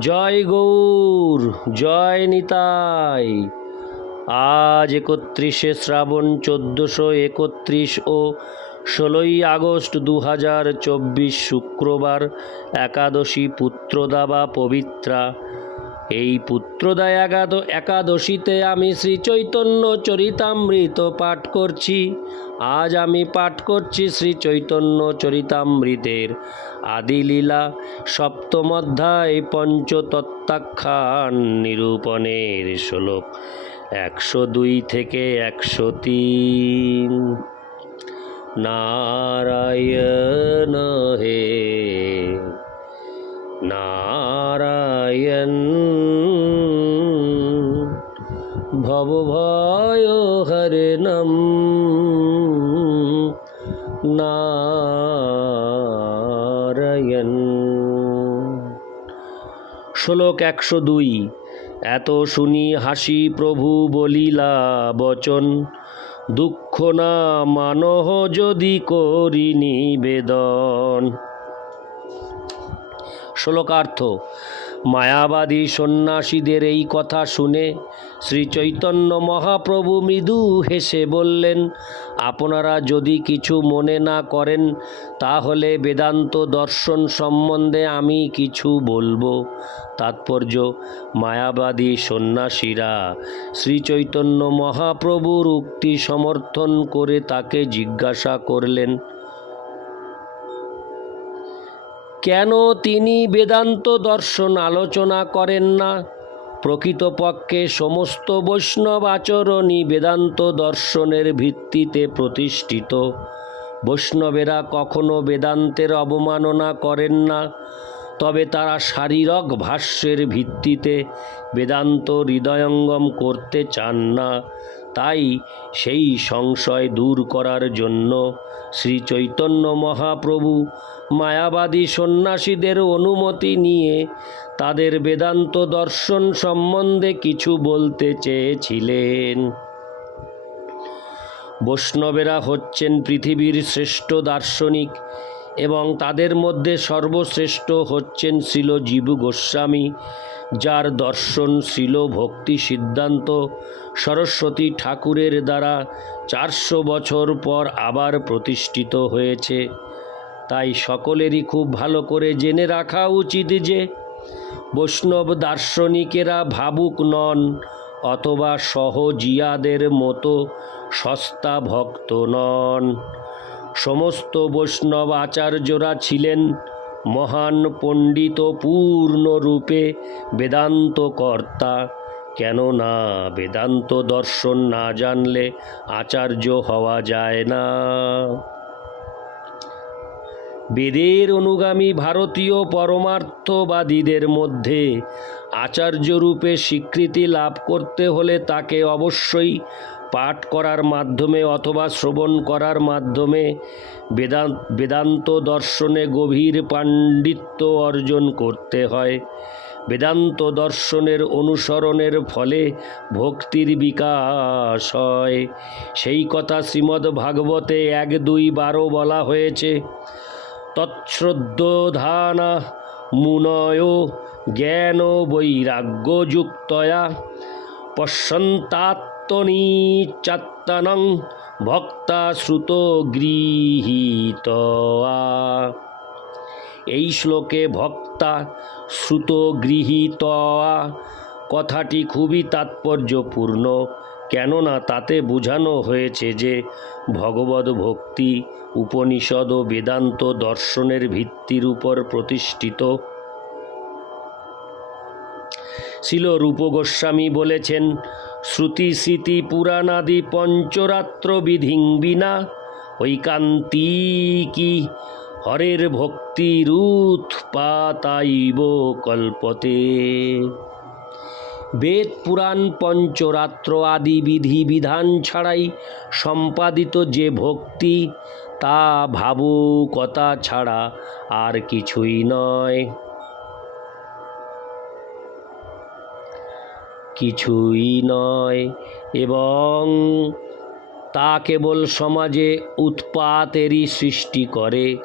জয় গৌর, জয় নিতাই। আজ একত্রিশে শ্রাবণ চোদ্দোশো একত্রিশ ও ষোলোই আগস্ট দু হাজার চব্বিশ শুক্রবার একাদশী পুত্রদা বা পবিত্রা। এই পুত্রদা একাদ একাদশীতে আমি শ্রী চৈতন্য চরিতামৃত পাঠ করছি। আজ আমি পাঠ করছি শ্রী চৈতন্য চরিতামৃতের আদিলীলা সপ্তম অধ্যায় পঞ্চতত্ত্বাখ্যান নিরূপণের শ্লোক একশো দুই থেকে একশো তিন। নারায়ণ হে, নারায়ণ ভবভয় হরণম নারায়ণ। শ্লোক একশো দুই। এত শুনি হাসি প্রভু বলিলা, বচন, দুঃখ না মানহ যদি করি নিবেদন। শ্লোকার্থ, মায়াবাদী সন্ন্যাসীদের এই কথা শুনে শ্রী চৈতন্য মহাপ্রভু মৃদু হেসে বললেন, আপনারা যদি কিছু মনে না করেন, তাহলে বেদান্ত দর্শন সম্বন্ধে আমি কিছু বলব। তাৎপর্য, মায়াবাদী সন্ন্যাসীরা শ্রী চৈতন্য মহাপ্রভুর উক্তি সমর্থন করে তাকে জিজ্ঞাসা করলেন, কেন তিনি বেদান্ত দর্শন আলোচনা করেন না? প্রকৃতপক্ষে সমস্ত বৈষ্ণব আচরণই বেদান্ত দর্শনের ভিত্তিতে প্রতিষ্ঠিত। বৈষ্ণবেরা কখনো বেদান্তের অবমাননা করেন না, তবে তারা শারীরক ভাষ্যের ভিত্তিতে বেদান্ত হৃদয়ঙ্গম করতে চান না। তাই সেই সংশয় দূর করার জন্য শ্রী চৈতন্য মহাপ্রভু মায়াবাদী সন্ন্যাসীদের অনুমতি নিয়ে তাদের বেদান্ত দর্শন সম্বন্ধে কিছু বলতে চেয়েছিলেন। বৈষ্ণবেরা হচ্ছেন পৃথিবীর শ্রেষ্ঠ দার্শনিক এবং তাদের মধ্যে সর্বশ্রেষ্ঠ হচ্ছেন শিল জীবু গোস্বামী যার দর্শন শিল ভক্তি সিদ্ধান্ত সরস্বতী ঠাকুরের দ্বারা চারশো বছর পর আবার প্রতিষ্ঠিত হয়েছে। তাই সকলেরই খুব ভালো করে জেনে রাখা উচিত যে, বৈষ্ণব দার্শনিকেরা ভাবুক নন অথবা সহজিয়াদের মতো সস্তা ভক্ত নন। সমস্ত বৈষ্ণব আচার্যরা ছিলেন মহান পণ্ডিত পূর্ণরূপে বেদান্ত কর্তা কেননা বেদান্ত দর্শন না জানলে আচার্য হওয়া যায় না। বেদের অনুগামী ভারতীয় পরমার্থবাদীদের মধ্যে আচার্যরূপে স্বীকৃতি লাভ করতে হলে তাকে অবশ্যই পাঠ করার মাধ্যমে অথবা শ্রবণ করার মাধ্যমে বেদান্ত বেদান্ত দর্শনে গভীর পাণ্ডিত্য অর্জন করতে হয়। বেদান্ত দর্শনের অনুসরণের ফলে ভক্তির বিকাশ হয়। সেই কথা শ্রীমদ্ ভাগবতে এক দুই বারো বলা হয়েছে। তৎশ্রদ্ধধানা মুনয় জ্ঞান বৈরাগ্যযুক্তয়া পশ্যন্তাত্মনিচাত্তনং ভক্তা শ্রুত গৃহীত এই শ্লোকে ভক্তা শ্রুত গৃহীত কথাটি খুবই তাৎপর্যপূর্ণ, কেননা তাতে বোঝানো হয়েছে যে ভগবত ভক্তি উপনিষদ ও বেদান্ত দর্শনের ভিত্তির উপর প্রতিষ্ঠিত। ছিল রূপ গোস্বামী বলেছেন শ্রুতি স্মৃতি পুরাণাদি পঞ্চরাত্র বিধিং বিনা, ঐকান্তিকি হরের ভক্তির উৎপাতাইব কল্পতে। বেদ, পুরাণ, পঞ্চরাত্র আদি বিধি, বিধান ছাড়াই সম্পাদিত যে ভক্তি, তা ভাবুকতা ছাড়া আর কিছুই নয়। কিছুই নয় এবং তা কেবল সমাজে উৎপাতেরই সৃষ্টি করে।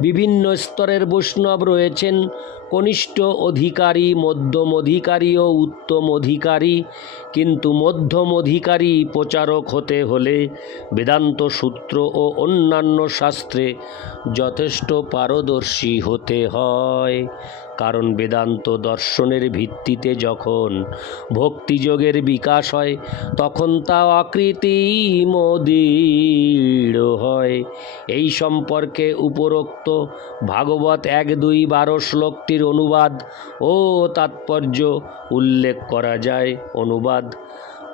বিভিন্ন স্তরের বৈষ্ণব রয়েছেন, কনিষ্ঠ অধিকারী, মধ্যম অধিকারী ও উত্তম অধিকারী। কিন্তু মধ্যম অধিকারী প্রচারক হতে হলে বেদান্ত সূত্র ও অন্যান্য শাস্ত্রে যথেষ্ট পারদর্শী হতে হয়। কারণ বেদান্ত দর্শনের ভিত্তিতে যখন ভক্তিযোগের বিকাশ হয়, তখন তা আকৃতি মদিড় হয়। এই সম্পর্কে উপরোক্ত ভাগবত এক দুই বারো শ্লোকটির অনুবাদ ও তাৎপর্য উল্লেখ করা যায়। অনুবাদ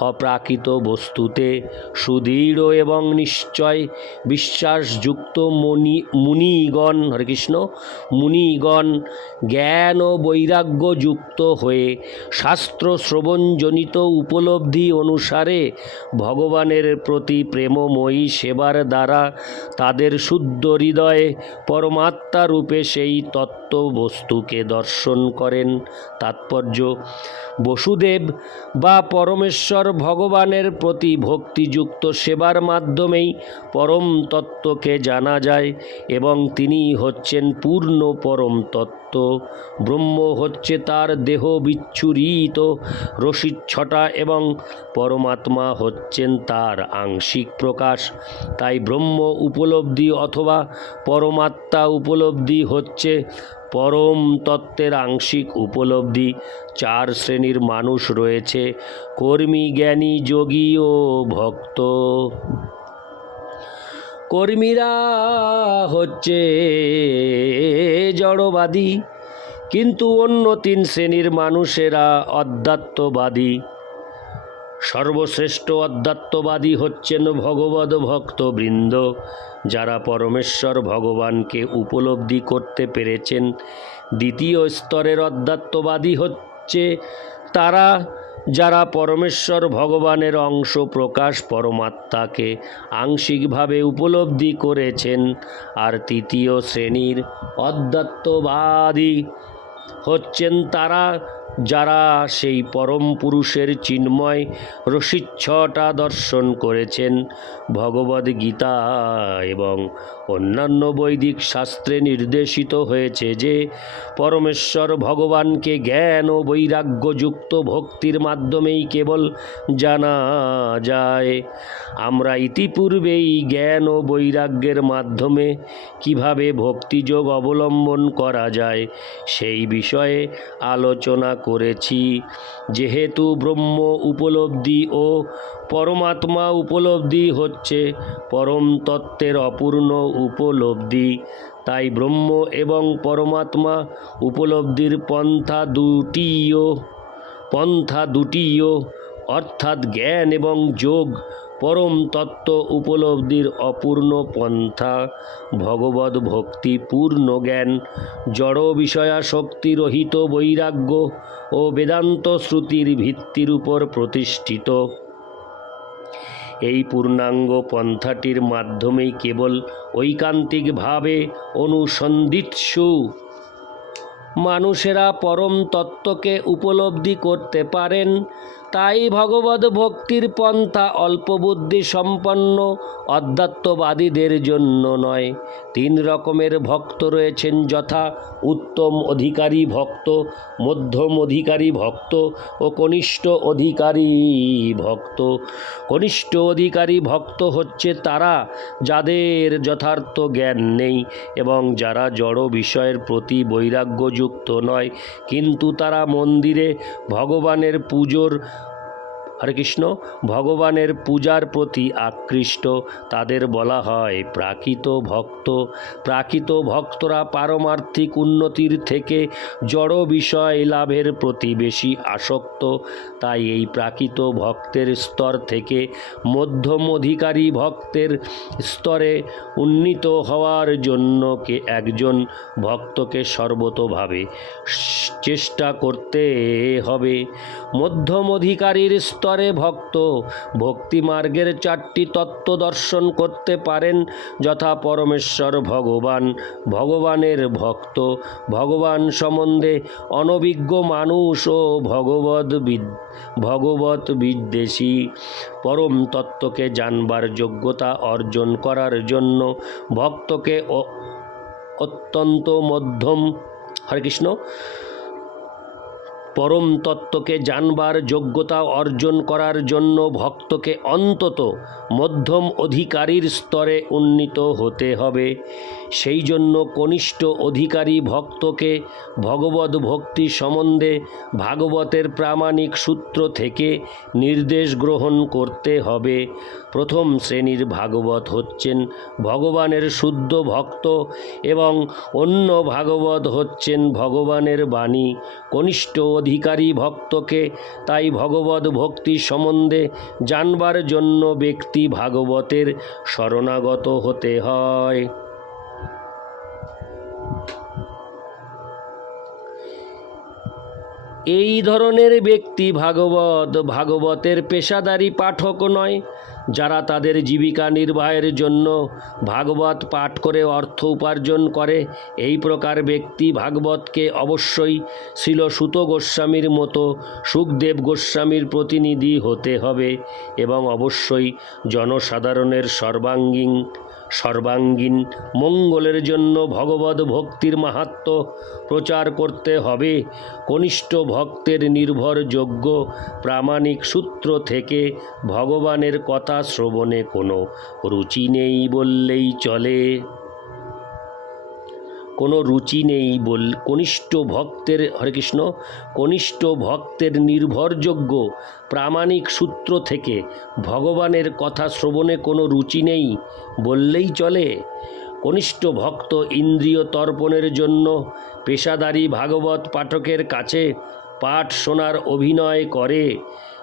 অপ্রাকৃত বস্তুতে সুদৃঢ় এবং নিশ্চয় বিশ্বাসযুক্ত মনি মুনিগণ, হরে কৃষ্ণ, মুনিগণ জ্ঞান ও বৈরাগ্যযুক্ত হয়ে শাস্ত্র শ্রবণজনিত উপলব্ধি অনুসারে ভগবানের প্রতি প্রেমময়ী সেবার দ্বারা তাদের শুদ্ধ হৃদয়ে পরমাত্মা রূপে সেই তত্ত্ব বস্তুকে দর্শন করেন। তাৎপর্য, বসুদেব বা পরমেশ্বর ভগবানের প্রতি ভক্তিযুক্ত সেবার মাধ্যমেই পরম তত্ত্বকে জানা যায় এবং তিনি হচ্ছেন পূর্ণ পরম তত্ত্ব। ব্রহ্ম হচ্ছে তার দেহ বিচ্ছুরিত রসিচ্ছটা এবং পরমাত্মা হচ্ছেন তার আংশিক প্রকাশ। তাই ব্রহ্ম উপলব্ধি অথবা পরমাত্মা উপলব্ধি হচ্ছে পরম তত্ত্বের আংশিক উপলব্ধি। চার শ্রেণির মানুষ রয়েছে, কর্মী, জ্ঞানী, যোগী ও ভক্ত। কর্মীরা হচ্ছে জড়বাদী কিন্তু অন্য তিন শ্রেণির মানুষেরা অধ্যাত্মবাদী সর্বশ্রেষ্ঠ অধ্যাত্মবাদী হচ্ছেন ভগবত ভক্তবৃন্দ, যারা পরমেশ্বর ভগবানকে উপলব্ধি করতে পেরেছেন। দ্বিতীয় স্তরের অধ্যাত্মবাদী হচ্ছে তারা যারা পরমেশ্বর ভগবানের অংশ প্রকাশ পরমাত্মাকে আংশিকভাবে উপলব্ধি করেছেন আর তৃতীয় শ্রেণির অধ্যাত্মবাদী হচ্ছেন তারা যারা সেই পরম পুরুষের চিন্ময় রসিচ্ছটা দর্শন করেছেন ভগবদ গীতা এবং অন্যান্য বৈদিক শাস্ত্রে নির্দেশিত হয়েছে যে পরমেশ্বর ভগবানকে জ্ঞান ও বৈরাগ্যযুক্ত ভক্তির মাধ্যমেই কেবল জানা যায়। আমরা ইতিপূর্বেই জ্ঞান ও বৈরাগ্যের মাধ্যমে কীভাবে ভক্তিযোগ অবলম্বন করা যায় সেই বিষয়ে আলোচনা করেছি। যেহেতু ব্রহ্ম উপলব্ধি ও পরমাত্মা উপলব্ধি হচ্ছে, পরম তত্ত্বের অপূর্ণ উপলব্ধি। তাই ব্রহ্ম এবং পরমাত্মা উপলব্ধির পন্থা দুটিও পন্থা দুটিও, অর্থাৎ জ্ঞান এবং যোগ পরম তত্ত্ব উপলব্ধির অপূর্ণ পন্থা ভগবত ভক্তি পূর্ণ জ্ঞান, জড় বিষয়াশক্তি রহিত বৈরাগ্য ও বেদান্ত শ্রুতির ভিত্তির উপর প্রতিষ্ঠিত। এই পূর্ণাঙ্গ পন্থাটির মাধ্যমেই কেবল ঐকান্তিকভাবে অনুসন্ধিৎসু। মানুষেরা পরম তত্ত্বকে উপলব্ধি করতে পারেন তাই ভগবত ভক্তির পন্থা অল্পবুদ্ধি সম্পন্ন, অধ্যাত্মবাদীদের জন্য নয়। তিন রকমের ভক্ত রয়েছেন যথা উত্তম অধিকারী ভক্ত, মধ্যম অধিকারী ভক্ত ও কনিষ্ঠ অধিকারী ভক্ত। কনিষ্ঠ অধিকারী ভক্ত হচ্ছে তারা যাদের যথার্থ জ্ঞান নেই এবং যারা জড় বিষয়ের প্রতি বৈরাগ্যযুক্ত নয়। কিন্তু তারা মন্দিরে ভগবানের পুজোর হরে কৃষ্ণ। ভগবানের পূজার প্রতি আকৃষ্ট। তাদের বলা হয় প্রাকৃত ভক্ত। প্রাকৃত ভক্তরা পারমার্থিক উন্নতির থেকে জড় বিষয় লাভের প্রতি বেশি আসক্ত। তাই এই প্রাকৃত ভক্তের স্তর থেকে মধ্যম অধিকারী ভক্তের স্তরে উন্নীত হওয়ার জন্য কে একজন ভক্তকে সর্বতোভাবে চেষ্টা করতে হবে। মধ্যম অধিকারীর স্তরে ভক্ত ভক্তি। মার্গের চারটি তত্ত্ব দর্শন করতে পারেন যথা পরমেশ্বর ভগবান। ভগবানের ভক্ত। ভগবান সম্বন্ধে অনভিজ্ঞ মানুষ ও ভগবত ভগবত বিদ্বেষী। পরম তত্ত্বকে জানবার যোগ্যতা অর্জন করার জন্য ভক্তকে অত্যন্ত মধ্যম। হরে কৃষ্ণ। পরম তত্ত্বকে জানবার যোগ্যতা অর্জন করার জন্য ভক্তকে অন্তত মধ্যম অধিকারীর স্তরে উন্নীত হতে হবে। সেই জন্য কনিষ্ঠ অধিকারী ভক্তকে ভগবত ভক্তি সম্বন্ধে ভাগবতের প্রামাণিক সূত্র থেকে নির্দেশ গ্রহণ করতে হবে। প্রথম শ্রেণির ভাগবত হচ্ছেন ভগবানের শুদ্ধ ভক্ত এবং অন্য ভাগবত হচ্ছেন ভগবানের বাণী। কনিষ্ঠ অধিকারী ভক্তকে, তাই ভগবত ভক্তি সম্বন্ধে জানবার জন্য ব্যক্তি ভাগবতের শরণাগত হতে হয়। এই ধরনের ব্যক্তি ভাগবত, ভাগবতের পেশাদারী পাঠক নয় যারা তাদের জীবিকা নির্বাহের জন্য ভাগবত পাঠ করে অর্থ উপার্জন করে, এই প্রকার ব্যক্তি ভাগবতকে অবশ্যই শিল সুত গোস্বামীর মতো সুখদেব গোস্বামীর প্রতিনিধি হতে হবে এবং অবশ্যই জনসাধারণের সর্বাঙ্গীন সর্বাঙ্গীন মঙ্গলের জন্য ভগবত ভক্তির মাহাত্ম প্রচার করতে হবে। কনিষ্ঠ ভক্তের নির্ভরযোগ্য প্রামাণিক সূত্র থেকে ভগবানের কথা শ্রবণে কোনো রুচি নেই বললেই চলে। কোনো রুচি নেই বল, কনিষ্ঠ ভক্তের, হরে কৃষ্ণ, কনিষ্ঠ ভক্তের নির্ভরযোগ্য প্রামাণিক সূত্র থেকে ভগবানের কথা শ্রবণে কোনো রুচি নেই বললেই চলে। কনিষ্ঠ ভক্ত ইন্দ্রিয় তর্পণের জন্য পেশাদারী ভাগবত পাঠকের কাছে পাঠ শোনার অভিনয় করে।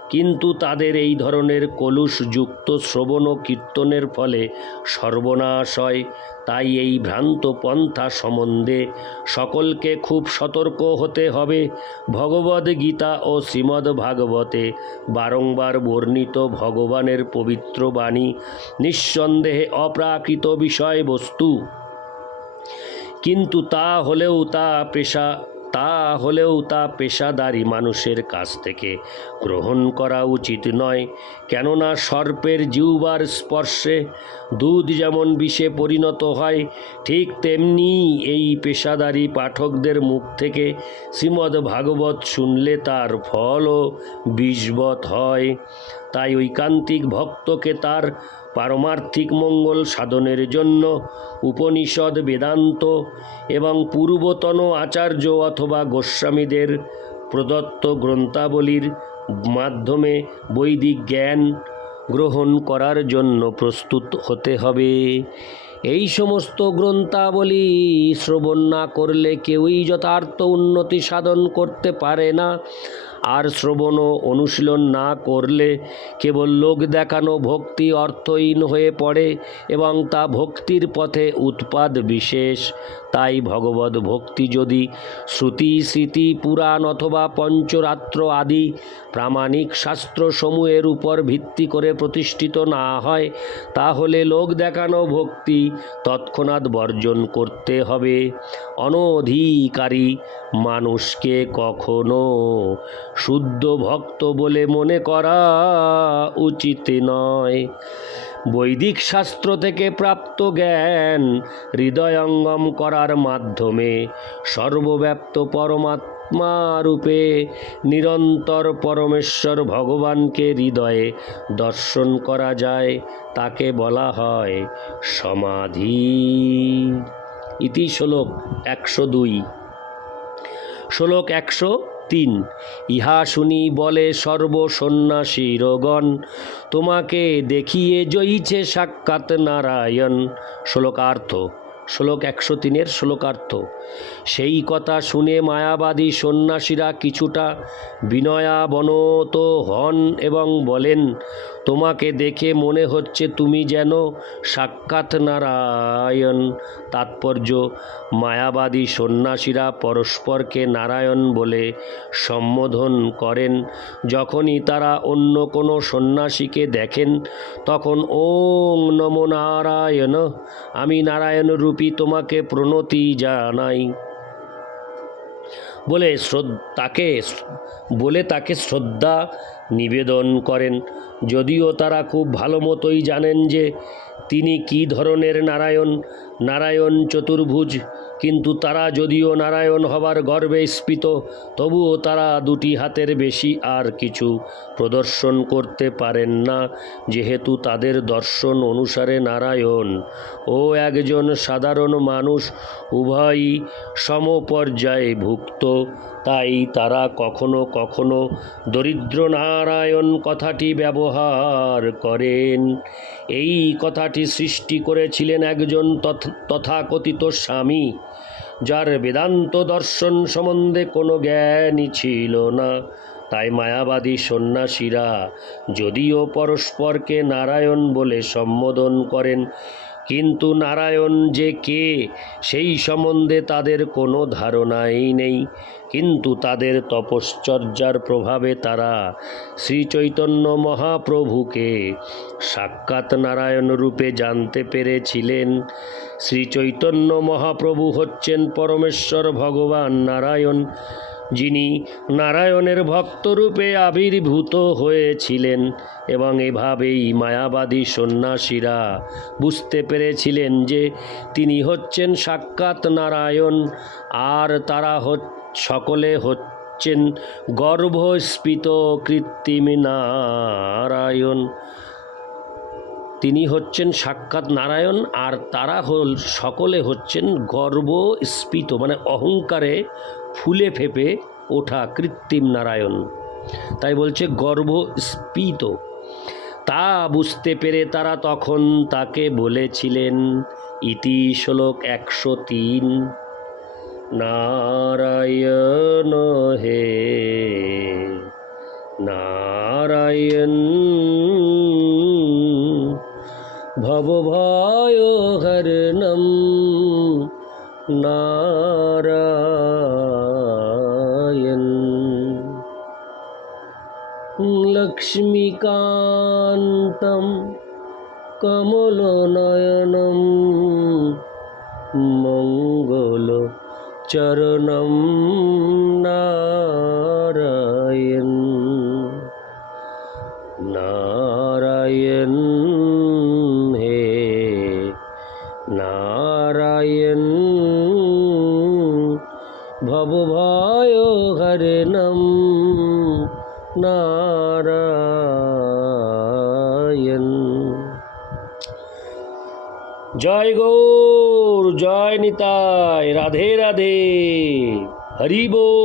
কিন্তু তাদের এই ধরনের কলুষযুক্ত শ্রবণ ও কীর্তনের ফলে সর্বনাশ হয়। তাই এই ভ্রান্ত পন্থা সম্বন্ধে সকলকে খুব সতর্ক হতে হবে। ভগবদ গীতা ও শ্রীমদ্ ভাগবতে বারংবার বর্ণিত ভগবানের পবিত্র বাণী নিঃসন্দেহে অপ্রাকৃত বিষয়বস্তু। কিন্তু তা হলেও তা পেশা তা হলেও তা পেশাদারি মানুষের কাছ থেকে গ্রহণ করা উচিত নয়। কেননা সর্পের জিউবার স্পর্শে দুধ যেমন বিষে পরিণত হয়, ঠিক তেমনি এই পেশাদারি পাঠকদের মুখ থেকে শ্রীমদ্ ভাগবত শুনলে তার ফলও বিষবৎ হয়। তাই ঐকান্তিক ভক্তকে তার পারমার্থিক মঙ্গল সাধনের জন্য উপনিষদ বেদান্ত এবং পূর্বতন আচার্য অথবা গোস্বামীদের প্রদত্ত গ্রন্থাবলীর মাধ্যমে বৈদিক জ্ঞান গ্রহণ করার জন্য প্রস্তুত হতে হবে। এই সমস্ত গ্রন্থাবলী শ্রবণ না করলে কেউই যথার্থ উন্নতি সাধন করতে পারে না। আর শ্রবণ ও অনুশীলন না করলে কেবল লোক দেখানো ভক্তি অর্থহীন হয়ে পড়ে এবং তা ভক্তির পথে উৎপাদ বিশেষ। তাই ভগবত ভক্তি যদি শ্রুতি, স্মৃতি, পুরাণ অথবা পঞ্চরাত্র আদি প্রামাণিক শাস্ত্রসমূহের উপর ভিত্তি করে প্রতিষ্ঠিত না হয়, তাহলে লোক দেখানো ভক্তি তৎক্ষণাৎ বর্জন করতে হবে। অনধিকারী মানুষকে কখনো শুদ্ধ ভক্ত বলে মনে করা উচিত নয়। বৈদিক শাস্ত্র থেকে প্রাপ্ত জ্ঞান হৃদয়ঙ্গম করার মাধ্যমে সর্বব্যাপ্ত পরমাত্মা রূপে নিরন্তর পরমেশ্বর ভগবানকে হৃদয়ে দর্শন করা যায়, তাকে বলা হয় সমাধি। ইতি শ্লোক একশো দুই। শ্লোক একশো তিন। ইহা শুনি বলে সর্বসন্ন্যাসীরগণ তোমাকে দেখিয়ে জয়ীছে সাক্ষাৎ নারায়ণ। শ্লোকার্থ, শ্লোক একশো তিনের শ্লোকার্থ, সেই কথা শুনে মায়াবাদী সন্ন্যাসীরা কিছুটা বিনয়াবনত হন এবং বলেন তোমাকে দেখে মনে হচ্ছে তুমি যেন সাক্ষাৎ নারায়ণ। তাৎপর্য, মায়াবাদী সন্ন্যাসীরা পরস্পরকে নারায়ণ বলে সম্বোধন করেন। যখনই তারা অন্য কোনো সন্ন্যাসীকে দেখেন, তখন ওং নমো নারায়ণ, আমি নারায়ণ রূপী তোমাকে প্রণতি জানাই। বলে তাকে বলে তাকে শ্রদ্ধা নিবেদন করেন, যদিও তারা খুব ভালো মতোই জানেন যে তিনি কী ধরনের নারায়ণ নারায়ণ চতুর্ভুজ, কিন্তু তারা যদিও নারায়ণ হবার গর্বে স্ফীত, তবুও তারা দুটি হাতের বেশি আর কিছু প্রদর্শন করতে পারেন না, যেহেতু তাদের দর্শন অনুসারে নারায়ণ ও একজন সাধারণ মানুষ উভয়ই সমপর্যায়ে ভুক্ত তাই তারা কখনো কখনো দরিদ্র নারায়ণ কথাটি ব্যবহার করেন। এই কথাটি সৃষ্টি করেছিলেন একজন তথ- তথাকথিত স্বামী, যার বেদান্ত দর্শন সম্বন্ধে কোনো জ্ঞানই ছিল না। তাই মায়াবাদী সন্ন্যাসীরা যদিও পরস্পরকে নারায়ণ বলে সম্বোধন করেন কিন্তু নারায়ণ যে কে, সেই সম্বন্ধে তাদের কোনো ধারণাই নেই। কিন্তু তাদের তপশ্চর্যার প্রভাবে তারা শ্রী চৈতন্য মহাপ্রভুকে সাক্ষাৎ নারায়ণ রূপে জানতে পেরেছিলেন। শ্রী চৈতন্য মহাপ্রভু হচ্ছেন পরমেশ্বর ভগবান নারায়ণ। যিনি নারায়ণের ভক্তরূপে আবির্ভূত হয়েছিলেন এবং এভাবেই মায়াবাদী সন্ন্যাসীরা বুঝতে পেরেছিলেন যে তিনি হচ্ছেন সাক্ষাৎ নারায়ণ, আর তারা সকলে হচ্ছেন গর্ভস্ফীত কৃত্রিম নারায়ণ। তিনি হচ্ছেন সাক্ষাৎ নারায়ণ, আর তারা হল, সকলে হচ্ছেন গর্বস্ফীত মানে অহংকারে ফুলে ফেপে ওঠা কৃত্রিম নারায়ণ। তাই বলছে গর্ভস্ফীত তা বুঝতে পেরে তারা তখন তাকে বলেছিলেন, ইতি শ্লোক একশো তিন। নারায়ণ হে, নারায়ণ ভবভয় লক্ষ্মীকান্তম কমলনয়নম মঙ্গল চরণম জয় নিতাই রাধে রাধে হরি বল